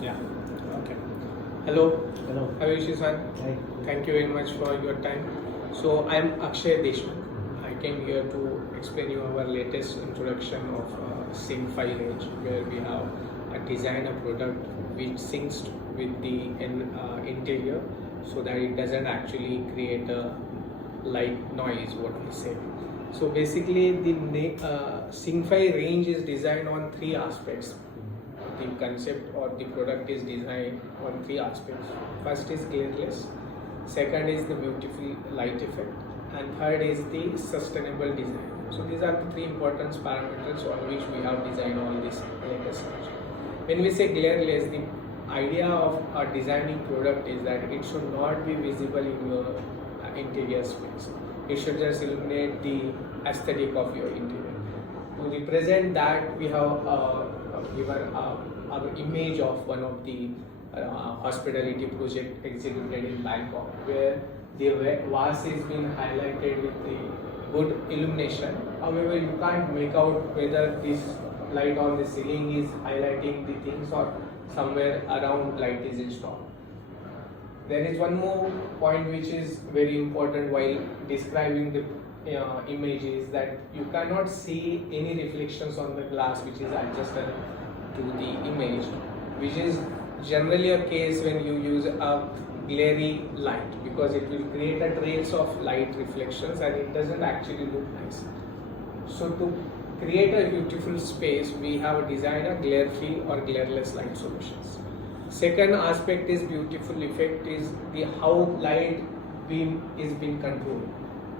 Yeah. Okay. Hello. Hello. How are you, Shisan? Hi. Thank you very much for your time. So I'm Akshay Deshmukh. I came here to explain you our latest introduction of Sync5 range, where we have designed a product which syncs with the interior, so that it doesn't actually create a light noise, what we say. So basically, the Sync5 range is designed on three aspects. The concept or the product is designed on three aspects. First is glairless, second is the beautiful light effect, and third is the sustainable design. So these are the three important parameters on which we have designed all this latest range. When we say glairless, the idea of a designing product is that it should not be visible in your interior space. It should just illuminate the aesthetic of your interior. To represent that, we have given our image of one of the hospitality project executed in Bangkok, where the vase is being highlighted with the good illumination. However, you can't make out whether this light on the ceiling is highlighting the things or somewhere around light is installed. There is one more point which is very important while describing the image, is that you cannot see any reflections on the glass which is adjusted to the image, which is generally a case when you use a glary light, because it will create a trace of light reflections and it doesn't actually look nice. So to create a beautiful space, we have designed a glare-free or glare-less light solutions. Second aspect is beautiful effect, is the how light beam is being controlled.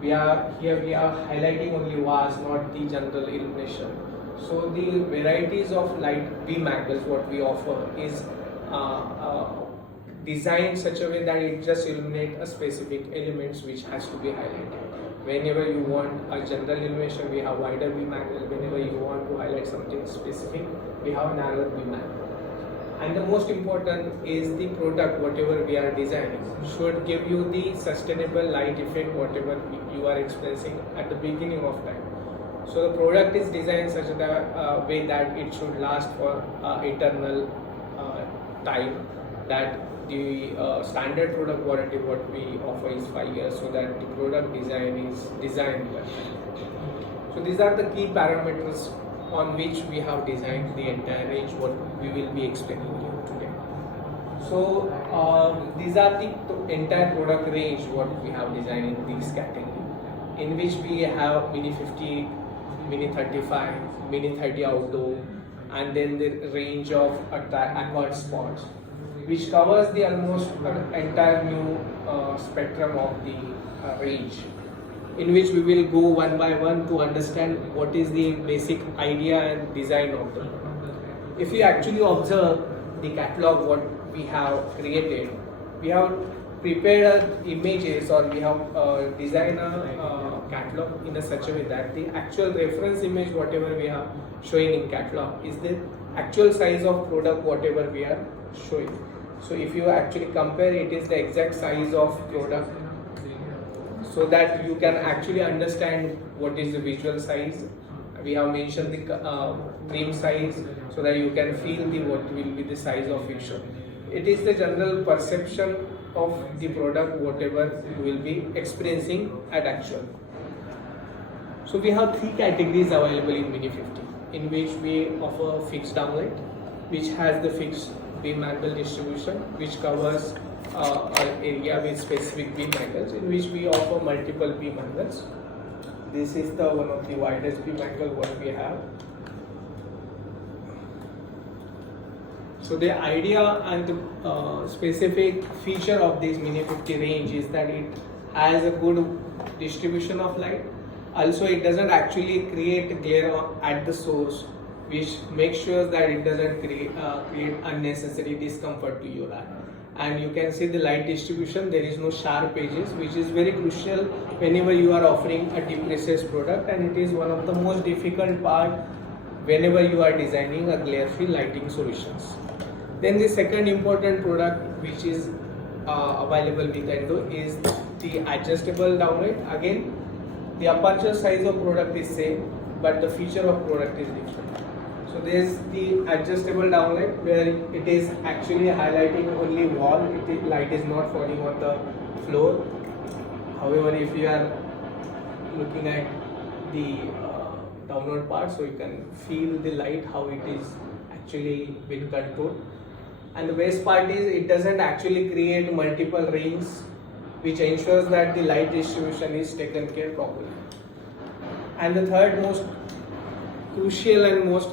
We are highlighting only vase, not the general illumination. So the varieties of light beam angles what we offer is designed such a way that it just illuminate a specific elements which has to be highlighted. Whenever you want a general illumination, we have wider beam angle. Whenever you want to highlight something specific, we have narrower beam angle. And the most important is the product, whatever we are designing, should give you the sustainable light effect, whatever you are experiencing at the beginning of time. So the product is designed such a way that it should last for eternal time. That the standard product warranty what we offer is 5 years, so that the product design is designed like that. So these are the key parameters on which we have designed the entire range what we will be explaining here today. So these are the entire product range what we have designed in this category, in which we have Mini 50, Mini 35, Mini 30 outdoor, and then the range of aqua spots, which covers the almost entire new spectrum of the range, in which we will go one by one to understand what is the basic idea and design of the product. If you actually observe the catalog what we have created, we have prepared images, or we have designed a catalog in a such a way that the actual reference image whatever we are showing in catalog is the actual size of product whatever we are showing. So if you actually compare, it is the exact size of product, so that you can actually understand what is the visual size. We have mentioned the frame size, so that you can feel the what will be the size of fixture. It is the general perception of the product whatever you will be experiencing at actual. So we have three categories available in Mini 50, in which we offer fixed downlight, which has the fixed beam angle distribution, which covers an area with specific beam angles, in which we offer multiple beam angles. This is the one of the widest beam angle what we have. So the idea and the specific feature of this Mini 50 range is that it has a good distribution of light. Also, it doesn't actually create glare at the source, which makes sure that it doesn't create unnecessary discomfort to your eye. And you can see the light distribution, there is no sharp edges, which is very crucial whenever you are offering a deep recessed product, and it is one of the most difficult part whenever you are designing a glare-free lighting solutions. Then the second important product which is available with Endo is the adjustable downlight. Again, the aperture size of product is same, but the feature of product is different. So there is the adjustable downlight where it is actually highlighting only wall. Light is not falling on the floor. However, if you are looking at the downward part, so you can feel the light how it is actually been controlled. And the best part is it doesn't actually create multiple rings, which ensures that the light distribution is taken care properly. And the third most crucial and most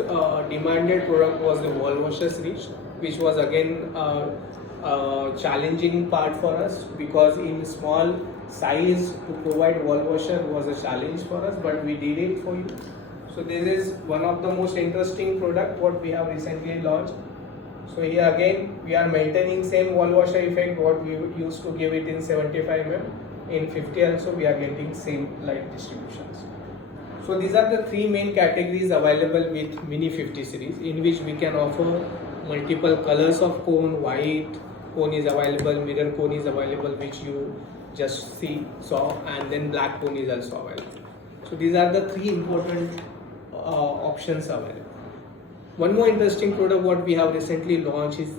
demanded product was the wall washer series, which was again a challenging part for us, because in small size to provide wall washer was a challenge for us, but we did it for you. So this is one of the most interesting product what we have recently launched. So here again we are maintaining same wall washer effect what we used to give it in 75 mm. In 50 also we are getting same light distributions. So these are the three main categories available with Mini 50 series, in which we can offer multiple colors of cone. White cone is available, mirror cone is available, which you just saw, and then black cone is also available. So these are the three important options available. One more interesting product what we have recently launched is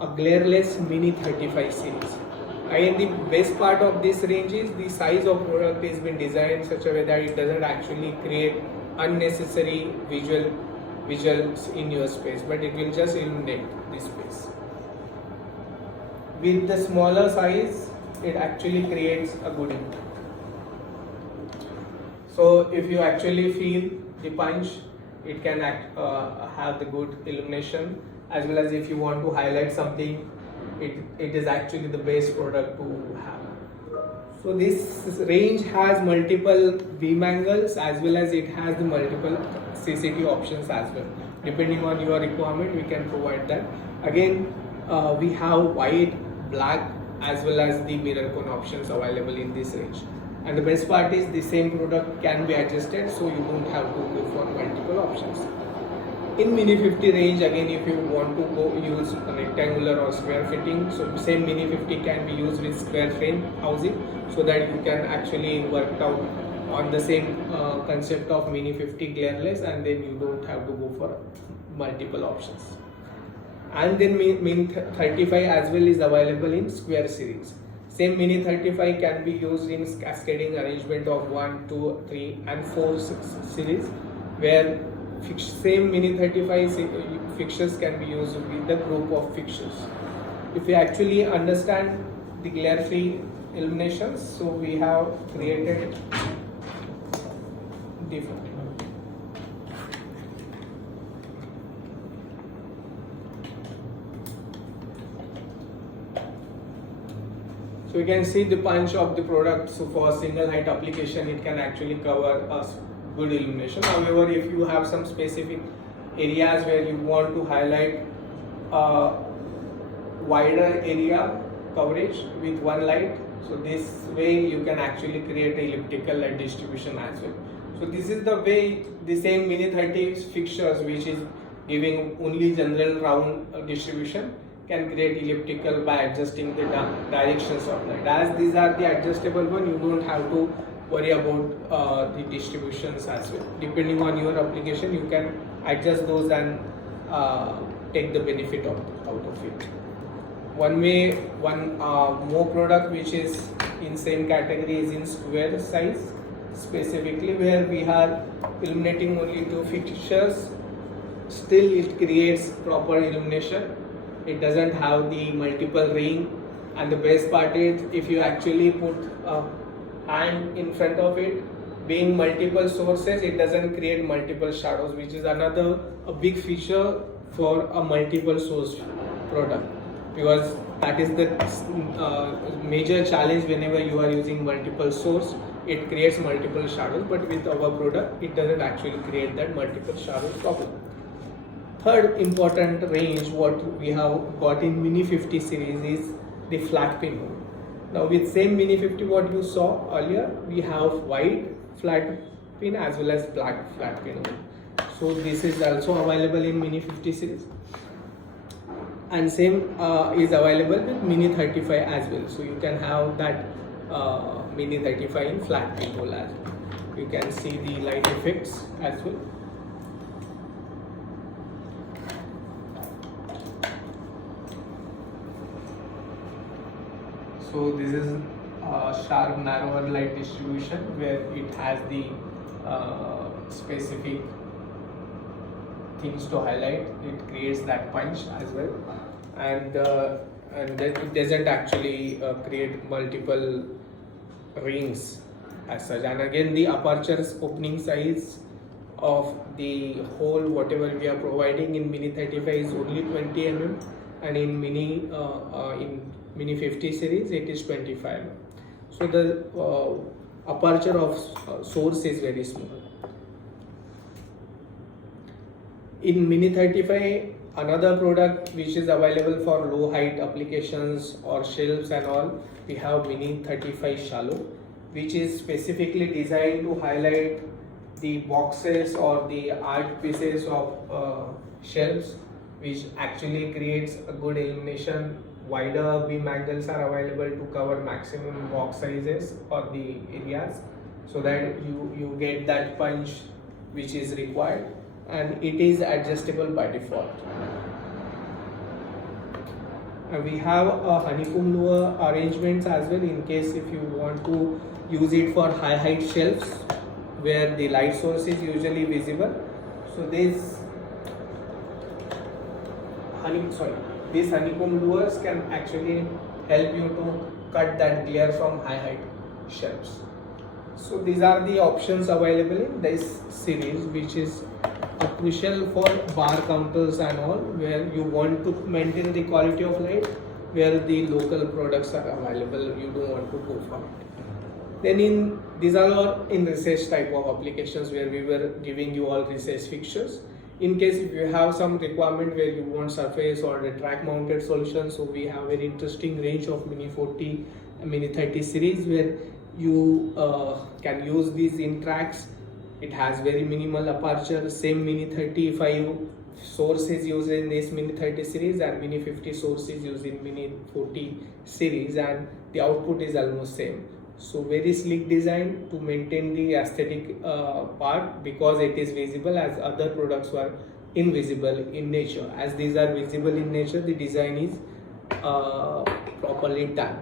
a glareless Mini 35 series. Again, the best part of this range is the size of product has been designed in such a way that it doesn't actually create unnecessary visuals in your space, but it will just illuminate this space. With the smaller size, it actually creates a good impact. So if you actually feel the punch, it can have the good illumination, as well as if you want to highlight something, it is actually the best product to have. So this range has multiple beam angles, as well as it has the multiple CCT options as well. Depending on your requirement, we can provide that. Again, we have white, black, as well as the mirror cone options available in this range. And the best part is the same product can be adjusted, so you don't have to go for multiple options. In Mini 50 range, again, if you want to go use a rectangular or square fitting, so same Mini 50 can be used with square frame housing, so that you can actually work out on the same concept of Mini 50 glareless, and then you don't have to go for multiple options. And then Mini 35 as well is available in square series. Same Mini 35 can be used in cascading arrangement of 1, 2, 3 and 4 series, where same Mini 35 fixtures can be used with the group of fixtures. If you actually understand the glare free illuminations, so we have created different. So you can see the punch of the product. So for a single height application, it can actually cover a good illumination. However, if you have some specific areas where you want to highlight a wider area coverage with one light, so this way you can actually create an elliptical light distribution as well. So this is the way the same Mini 30 fixtures, which is giving only general round distribution, can create elliptical by adjusting the directions of light. As these are the adjustable one, you don't have to worry about the distributions as well. Depending on your application, you can adjust those and take the benefit out of it. One more product which is in same category is in square size, specifically where we are illuminating only 2 fixtures. Still it creates proper illumination. It doesn't have the multiple ring, and the best part is if you actually put a hand in front of it, being multiple sources, it doesn't create multiple shadows, which is another big feature for a multiple source product, because that is the major challenge whenever you are using multiple source. It creates multiple shadows, but with our product it doesn't actually create that multiple shadows problem. Third important range what we have got in Mini 50 series is the flat pin hole. Now with same Mini 50 what you saw earlier, we have white flat pin as well as black flat pin hole. So this is also available in Mini 50 series, and same is available with Mini 35 as well. So you can have that Mini 35 in flat pin hole as well. You can see the light effects as well. So this is a sharp narrower light distribution where it has the specific things to highlight. It creates that punch as well, and then it doesn't actually create multiple rings as such. And again, the aperture's opening size of the hole whatever we are providing in Mini 35 is only 20 mm, and in Mini 50 series it is 25 mm. So the aperture of source is very small. In Mini 35, another product which is available for low height applications or shelves and all, we have Mini 35 shallow, which is specifically designed to highlight the boxes or the art pieces of shelves, which actually creates a good illumination. Wider beam angles are available to cover maximum box sizes or the areas, so that you get that punch which is required, and it is adjustable by default. And we have a honeycomb lower arrangements as well in case if you want to use it for high height shelves where the light source is usually visible. So these honeycomb lures can actually help you to cut that glare from high height shelves. So these are the options available in this series, which is crucial for bar counters and all, where you want to maintain the quality of light, where the local products are available, you don't want to go for it. Then these are all in recessed type of applications where we were giving you all recessed fixtures. In case if you have some requirement where you want surface or the track mounted solution, so we have very interesting range of Mini 40 and Mini 30 series where you can use these in tracks. It has very minimal aperture. Same Mini 35 source is used in this Mini 30 series, and Mini 50 source is used in Mini 40 series, and the output is almost same. So very sleek design to maintain the aesthetic part, because it is visible, as other products were invisible in nature. As these are visible in nature, the design is properly done.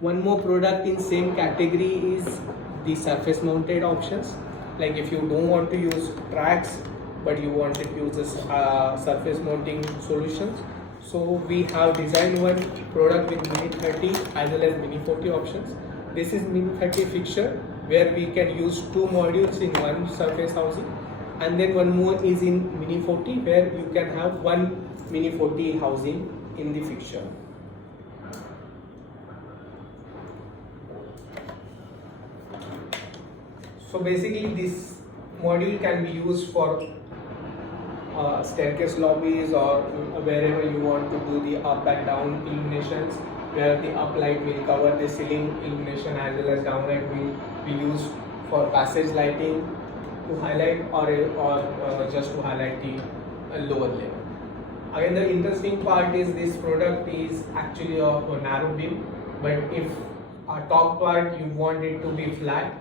One more product in same category is the surface mounted options. Like if you don't want to use tracks but you want to use surface mounting solutions, so we have designed one product with Mini 30 as well as Mini 40 options. This is Mini 30 fixture where we can use two modules in one surface housing, and then one more is in Mini 40 where you can have one Mini 40 housing in the fixture. So basically this module can be used for staircase lobbies or wherever you want to do the up and down illuminations, where the up light will cover the ceiling illumination as well as down light will be used for passage lighting to highlight or just to highlight the lower layer. Again, the interesting part is this product is actually of a narrow beam, but if our top part you want it to be flat,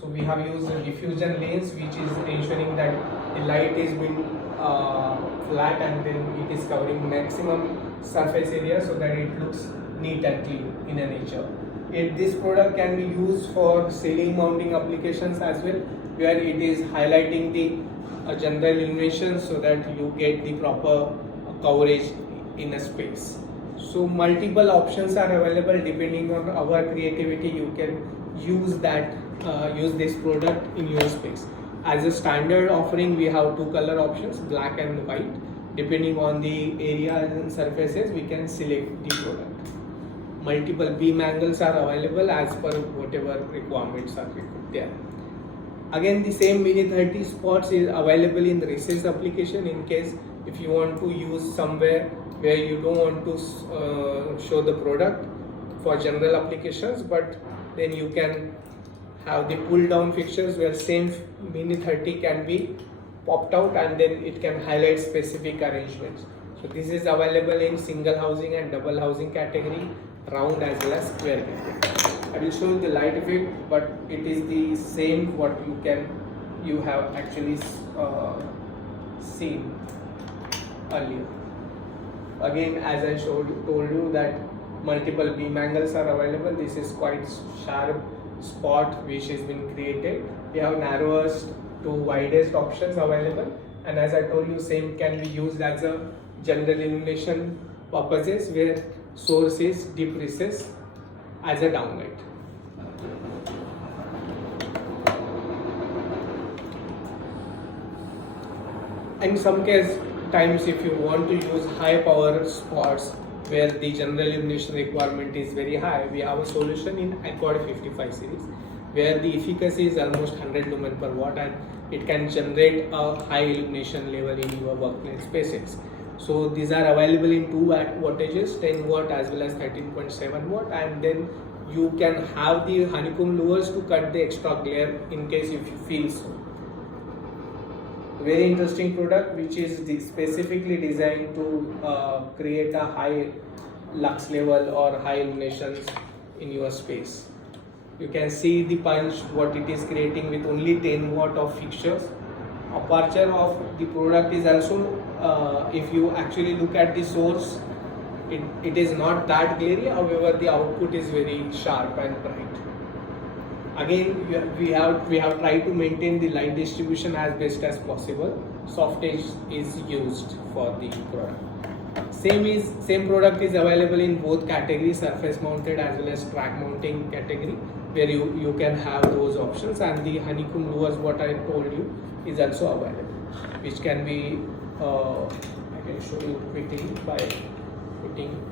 so we have used a diffusion lens which is ensuring that the light is being flat and then it is covering maximum surface area so that it looks neat and clean in a nature. This product can be used for ceiling mounting applications as well, where it is highlighting the general illumination so that you get the proper coverage in a space. So multiple options are available. Depending on our creativity, you can use that use this product in your space. As a standard offering, we have two color options, black and white. Depending on the areas and surfaces, we can select the product. Multiple beam angles are available as per whatever requirements are there. Again, the same Mini 30 spots is available in the recessed application in case if you want to use somewhere where you don't want to show the product for general applications, but then you can have the pull down fixtures where same Mini 30 can be popped out and then it can highlight specific arrangements. So this is available in single housing and double housing category, round as well as square category. I will show you the light effect, but it is the same what you have actually seen earlier. Again, as I told you that multiple beam angles are available. This is quite sharp spot which has been created. We have narrowest to widest options available, and as I told you, same can be used as a general illumination purposes where source is deep recess as a downlight. In some times, if you want to use high power spots where the general illumination requirement is very high, we have a solution in AKSHAY 55 series where the efficacy is almost 100 lumen per watt, and it can generate a high illumination level in your workplace spaces. So these are available in 2 wattages, 10 watt as well as 13.7 watt, and then you can have the honeycomb lowers to cut the extra glare in case if you feel so. Very interesting product which is specifically designed to create a high lux level or high illuminations in your space. You can see the punch what it is creating with only 10 watt of fixtures. Aperture of the product is also, if you actually look at the source, it is not that glary, however the output is very sharp and bright. Again, we have tried to maintain the light distribution as best as possible. Soft edge is used for the product. Same product is available in both categories, surface mounted as well as track mounting category, where you can have those options, and the honeycomb lowers what I told you is also available, which can be I can show you quickly by putting.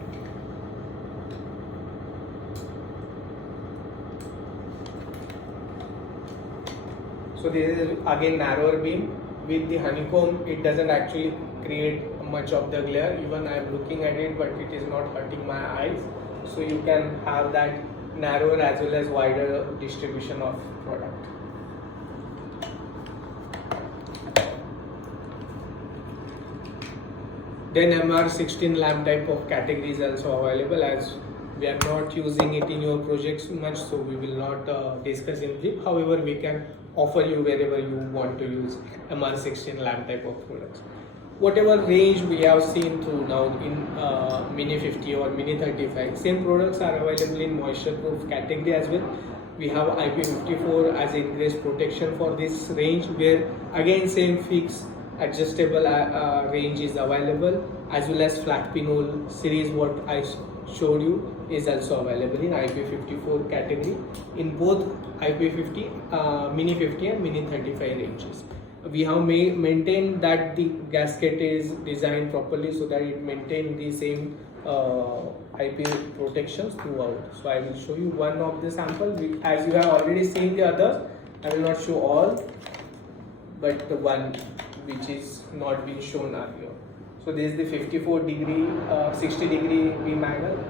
So this is again narrower beam with the honeycomb. It doesn't actually create much of the glare. Even I am looking at it, but it is not hurting my eyes. So you can have that narrower as well as wider distribution of product. Then MR16 lamp type of category is also available. As we are not using it in your projects much, so we will not discuss in brief. However, we can offer you wherever you want to use MR16 lamp type of products. Whatever range we have seen through now in Mini 50 or Mini 35, same products are available in moisture proof category as well. We have IP54 as ingress protection for this range, where again same fixed adjustable range is available, as well as flat pinhole series what I showed you is also available in IP54 category in both IP50, Mini 50 and Mini 35 ranges. We have maintained that the gasket is designed properly so that it maintains the same IP protections throughout. So I will show you one of the sample. As you have already seen the others, I will not show all, but the one which is not being shown earlier. So this is the 54 degree, 60 degree beam angle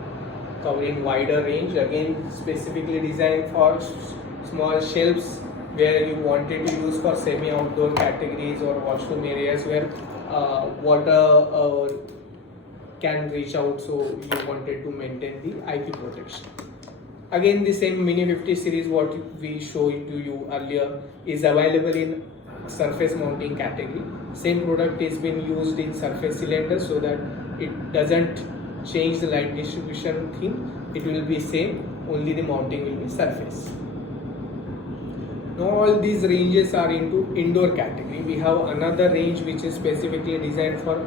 covering wider range, again specifically designed for small shelves where you wanted to use for semi-outdoor categories or washroom areas where water can reach out, so you wanted to maintain the IP protection. Again, the same Mini 50 series what we showed to you earlier is available in surface mounting category. Same product is being used in surface cylinder so that it doesn't change the light distribution theme. It will be same, only the mounting will be surface. Now all these ranges are into indoor category. We have another range which is specifically designed for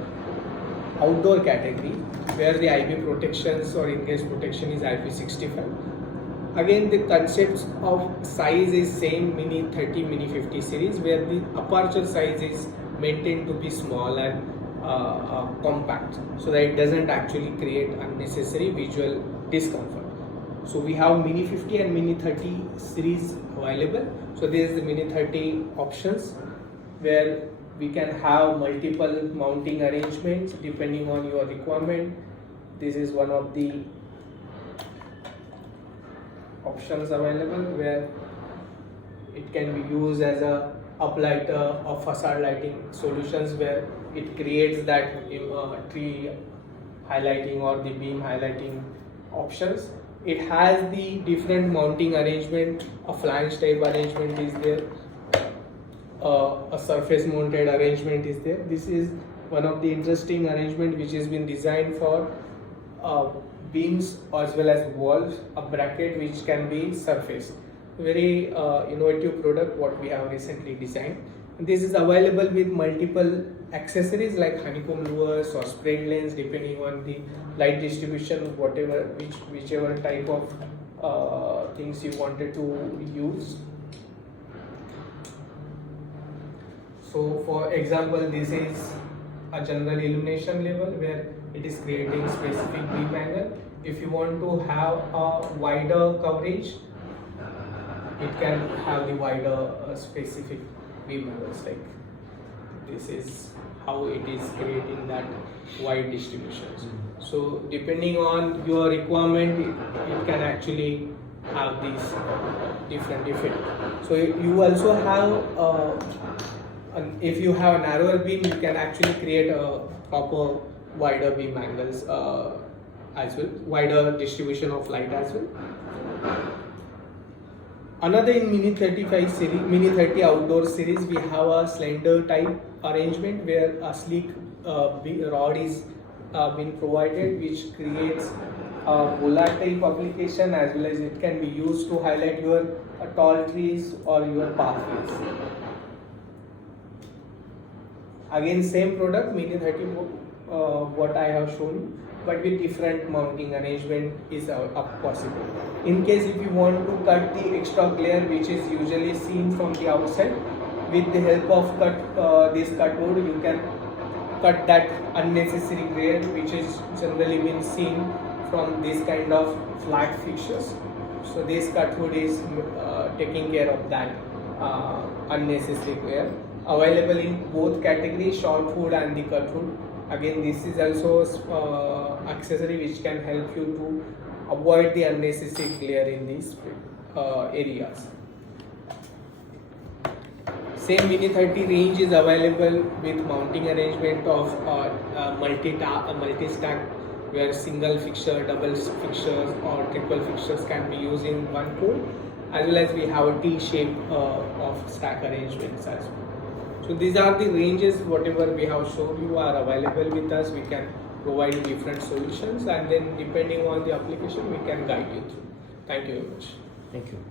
outdoor category, where the IP protections or ingress protection is IP65. Again, the concepts of size is same Mini 30, Mini 50 series, where the aperture size is maintained to be small and compact, so that it doesn't actually create unnecessary visual discomfort. So we have Mini 50 and Mini 30 series available. So this is the Mini 30 options, where we can have multiple mounting arrangements depending on your requirement. This is one of the options available, where it can be used as a uplighter or facade lighting solutions, where it creates that tree highlighting or the beam highlighting options. It has the different mounting arrangement. A flange type arrangement is there, a surface mounted arrangement is there. This is one of the interesting arrangement which has been designed for beams as well as walls, a bracket which can be surfaced. Very innovative product what we have recently designed. This is available with multiple accessories like honeycomb lures or spread lanes, depending on the light distribution, whichever type of things you wanted to use. So for example, this is a general illumination level where it is creating specific beam angle. If you want to have a wider coverage, it can have the wider specific beam angles. Like this is how it is creating that wide distributions. So depending on your requirement, it can actually have these different effects. So you also have if you have a narrower beam, you can actually create a proper wider beam angles as well, wider distribution of light as well. Another in Mini 35 series, Mini 30 outdoor series, we have a slender type arrangement where a sleek rod is being provided, which creates a bollard type application, as well as it can be used to highlight your tall trees or your pathways. Again, same product, Mini 30, what I have shown you, but with different mounting arrangement is possible. In case if you want to cut the extra glare which is usually seen from the outside, with the help of this cut wood, you can cut that unnecessary glare which is generally been seen from this kind of flat fixtures. So this cut wood is taking care of that unnecessary glare. Available in both categories, short wood and the cut wood. Again, this is also accessory which can help you to avoid the unnecessary glare in these areas. Same Mini 30 range is available with mounting arrangement of multi-stack, where single fixture, double fixtures or triple fixtures can be used in one pole, as well as we have a T-shape of stack arrangements as well. So these are the ranges, whatever we have shown you are available with us. We can provide different solutions, and then depending on the application we can guide you through. Thank you very much. Thank you.